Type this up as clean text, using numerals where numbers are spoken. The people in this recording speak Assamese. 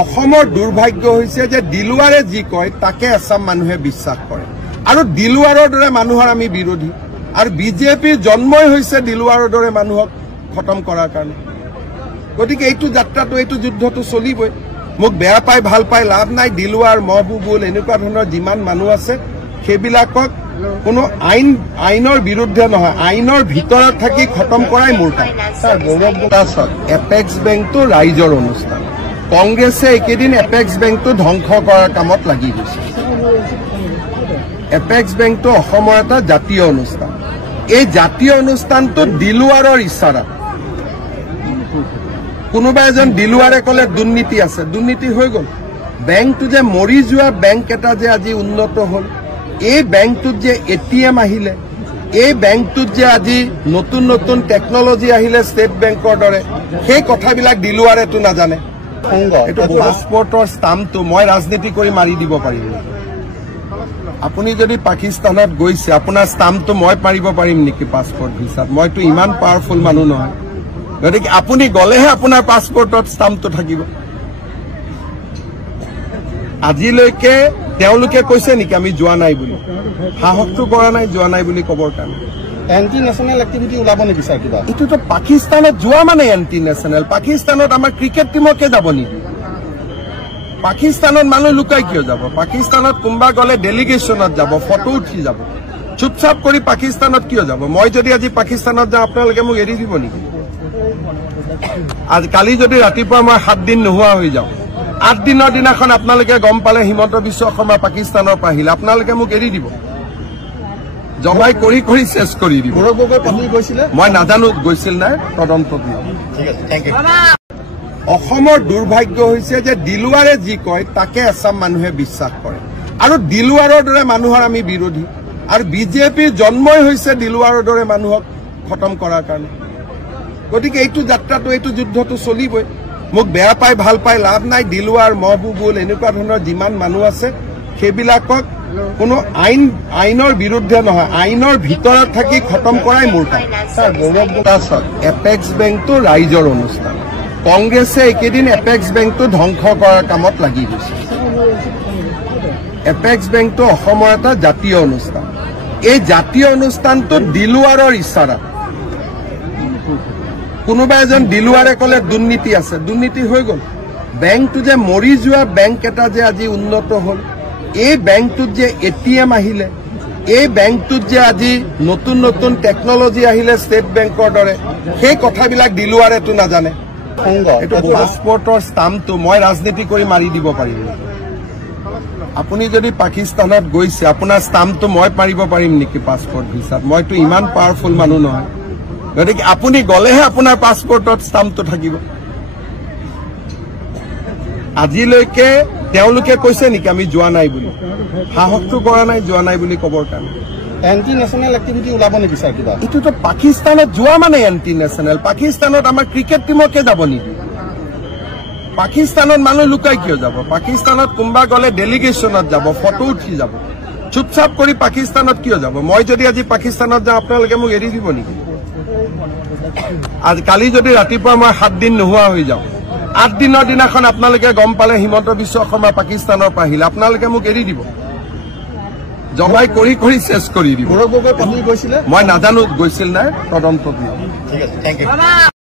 অসমৰ দুৰ্ভাগ্য হৈছে যে দিলৱাৰে যি কয় তাকে আসাম মানুহে বিশ্বাস কৰে আৰু দিলৱাৰৰ দৰে মানুহৰ আমি বিৰোধী আৰু বিজেপিৰ জন্মই হৈছে দিলৱাৰৰ দৰে মানুহক খতম কৰাৰ কাৰণে গতিকে এইটো যাত্ৰাটো এইটো যুদ্ধটো চলিবই মোক বেয়া পাই ভাল পাই লাভ নাই দিলৱাৰ মহবুবুল এনেকুৱা ধৰণৰ যিমান মানুহ আছে সেইবিলাকক কোনো আইনৰ বিৰুদ্ধে নহয় আইনৰ ভিতৰত থাকি খতম কৰাই মোৰ কাম এপেক্স বেংকটো ৰাইজৰ অনুষ্ঠান কংগ্ৰেছে একেদিন এপেক্স বেংকটো ধ্বংস কৰাৰ কামত লাগি গৈছে এপেক্স বেংকটো অসমৰ এটা জাতীয় অনুষ্ঠান এই জাতীয় অনুষ্ঠানটো দিলৱাৰৰ ইচ্ছাত কোনোবা এজন দিলৱাৰে কলে দুৰ্নীতি আছে দুৰ্নীতি হৈ গল বেংকটো যে মৰি যোৱা বেংক এটা যে আজি উন্নত হল এই বেংকটোত যে এটিএম আহিলে এই বেংকটোত যে আজি নতুন নতুন টেকনলজি আহিলে ষ্টেট বেংকৰ দৰে সেই কথাবিলাক দিলৱাৰেতো নাজানে এইটো পাছপৰ্টৰ ষ্টাম্পটো মই ৰাজনীতি কৰি মাৰি দিব পাৰিম আপুনি যদি পাকিস্তানত গৈছে আপোনাৰ ষ্টাম্পটো মই মাৰিব পাৰিম নেকি পাছপৰ্ট ভিসাত মইতো ইমান পাৱাৰফুল মানুহ নহয় গতিকে আপুনি গলেহে আপোনাৰ পাছপৰ্টত ষ্টাম্পটো থাকিব আজিলৈকে তেওঁলোকে কৈছে নেকি আমি যোৱা নাই বুলি সাহসটো কৰা নাই যোৱা নাই বুলি কবৰ কাৰণে এন্টি নেশ্যনেল এক্টিভিটি ওলাব নেকি স্যাৰ কিবা এটোতো পাকিস্তানত যোৱা মানে এন্টি নেশ্যনেল পাকিস্তানত আমাৰ ক্ৰিকেট টিমকে যাব নেকি পাকিস্তানত মানুহ লুকাই কিয় যাব পাকিস্তানত কোনবা গলে ডেলিগেশ্যনত যাব ফটো উঠি যাব চুপচাপ কৰি পাকিস্তানত কিয় যাব মই যদি আজি পাকিস্তানত যাওঁ আপোনালোকে মোক এৰি দিব নেকি আজ কালি যদি ৰাতিপুৱা মই 7 দিন নোহোৱা হৈ যাওঁ 8 দিনৰ দিনাখন আপোনালোকে গম পালে হিমন্ত বিশ্ব শৰ্মা পাকিস্তানৰ পৰা আহিলে আপোনালোকে মোক এৰি দিব জবাই কৰি কৰি শেষ কৰি দিব মই নাজানো গৈছিল নাই তদন্ত দিব ঠিক আছে থ্যাংক ইউ অসমৰ দুৰ্ভাগ্য হৈছে যে দিলৱাৰে যি কয় তাকে আসাম মানুহে বিশ্বাস কৰে আৰু দিলৱাৰৰ দৰে মানুহৰ আমি বিৰোধী আৰু বিজেপিৰ জন্মই হৈছে দিলৱাৰৰ দৰে মানুহক খতম কৰাৰ কাৰণে গতিকে এইটো যাত্ৰাটো এইটো যুদ্ধটো চলিবই মোক বেয়া পাই ভাল পাই লাভ নাই দিলৱাৰ মহবুবুল এনেকুৱা ধৰণৰ যিমান মানুহ আছে সেইবিলাকক কোনো আইনৰ বিৰুদ্ধে নহয় আইনৰ ভিতৰত থাকি খতম কৰাই মোৰ কাম এপেক্স বেংকটো ৰাইজৰ অনুষ্ঠান কংগ্ৰেছে একেদিন এপেক্স বেংকটো ধ্বংস কৰাৰ কামত লাগি গৈছে এপেক্স বেংকটো অসমৰ এটা জাতীয় অনুষ্ঠান এই জাতীয় অনুষ্ঠানটো দিলৱাৰৰ ইচ্ছাত কোনোবা এজন দিলৱাৰে কলে দুৰ্নীতি আছে দুৰ্নীতি হৈ গল বেংকটো যে মৰি যোৱা বেংক এটা যে আজি উন্নত হল এই বেংকটোত যে এটিএম আহিলে এই বেংকটোত যে আজি নতুন নতুন টেকনলজি আহিলে ষ্টেট বেংকৰ দৰে সেই কথাবিলাক দিলৱাৰেতো নাজানে এইটো পাছপৰ্টৰ ষ্টাম্পটো মই ৰাজনীতি কৰি মাৰি দিব পাৰিম আপুনি যদি পাকিস্তানত গৈছে আপোনাৰ ষ্টাম্পটো মই মাৰিব পাৰিম নেকি পাছপৰ্ট ভিসাত মইতো ইমান পাৱাৰফুল মানুহ নহয় গতিকে আপুনি গলেহে আপোনাৰ পাছপৰ্টত ষ্টাম্পটো থাকিব আজিলৈকে তেওঁলোকে কৈছে নেকি আমি যোৱা নাই বুলি সাহসটো কৰা নাই যোৱা নাই বুলি কবৰ কাৰণে এন্টি নেশ্যনেল এক্টিভিটি ওলাব নেকি স্যাৰ কিবা এটোতো পাকিস্তানত যোৱা মানে এন্টি নেশ্যনেল পাকিস্তানত আমাৰ ক্ৰিকেট টিমকে যাব নেকি পাকিস্তানত মানুহ লুকাই কিয় যাব পাকিস্তানত কোনবা গলে ডেলিগেশ্যনত যাব ফটো উঠি যাব চুপচাপ কৰি পাকিস্তানত কিয় যাব মই যদি আজি পাকিস্তানত যাওঁ আপোনালোকে মোক এৰি দিব নেকি আজ কালি যদি ৰাতিপুৱা মই 7 দিন নোহোৱা হৈ যাওঁ 8 দিনৰ দিনাখন আপোনালোকে গম পালে হিমন্ত বিশ্ব শৰ্মা পাকিস্তানৰ পৰা আহিলে আপোনালোকে মোক এৰি দিব জবাই কৰি কৰি শেষ কৰি দিব মই নাজানো গৈছিল নাই তদন্ত দিব ঠিক আছে থ্যাংক ইউ